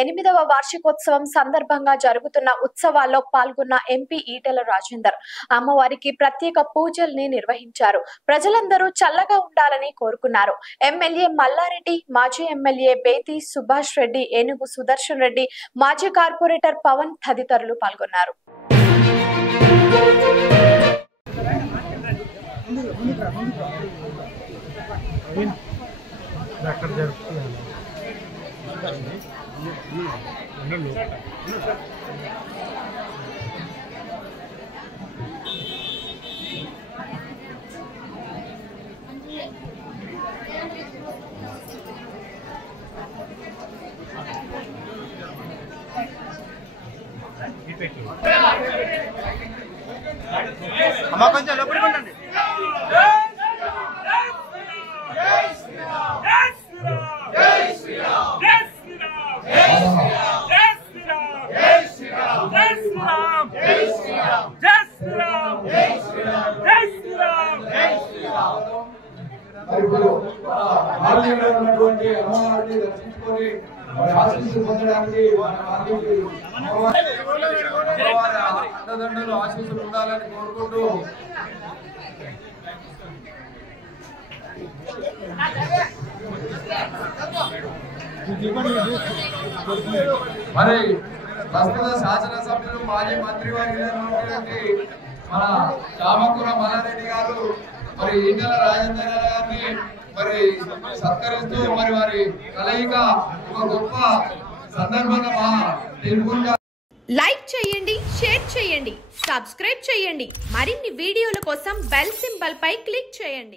8వ వార్షికోత్సవం సందర్భంగా జరుగుతున్న ఉత్సవాల్లో పాల్గొన్న ఎంపీ ఈటెల రాజేందర్ అమ్మవారికి ప్రత్యేక పూజల్ని నిర్వహించారు. ప్రజలందరూ చల్లగా ఉండాలని కోరుకున్నారు. ఎమ్మెల్యే మల్లారెడ్డి, మాజీ ఎమ్మెల్యే బేతి సుభాష్ రెడ్డి, ఏనుగు సుదర్శన్ రెడ్డి, మాజీ కార్పొరేటర్ పవన్ తదితరులు పాల్గొన్నారు. అమ్మా కొంచెం లోపలికి ఉండండి. అమ్మవారిని దర్శించుకొని ఆశీస్సులు పొందడానికి అండదండలు ఆశీస్సులు ఉండాలని కోరుకుంటూ మరి ప్రస్తుత శాసనసభ్యులు మాజీ మంత్రివర్యులైనటువంటి మన చామకూర మల్లారెడ్డి గారు మరి ఈటెల రాజేందర్ గారిని మరి సత్కరిస్తూ మరి వారి కలయిక ఒక గొప్ప సందర్భంగా మా తెలుగుగా లైక్ చేయండి, షేర్ చేయండి, సబ్స్క్రైబ్ చేయండి. మరిన్ని వీడియోల కోసం బెల్ సింబల్ పై క్లిక్ చేయండి.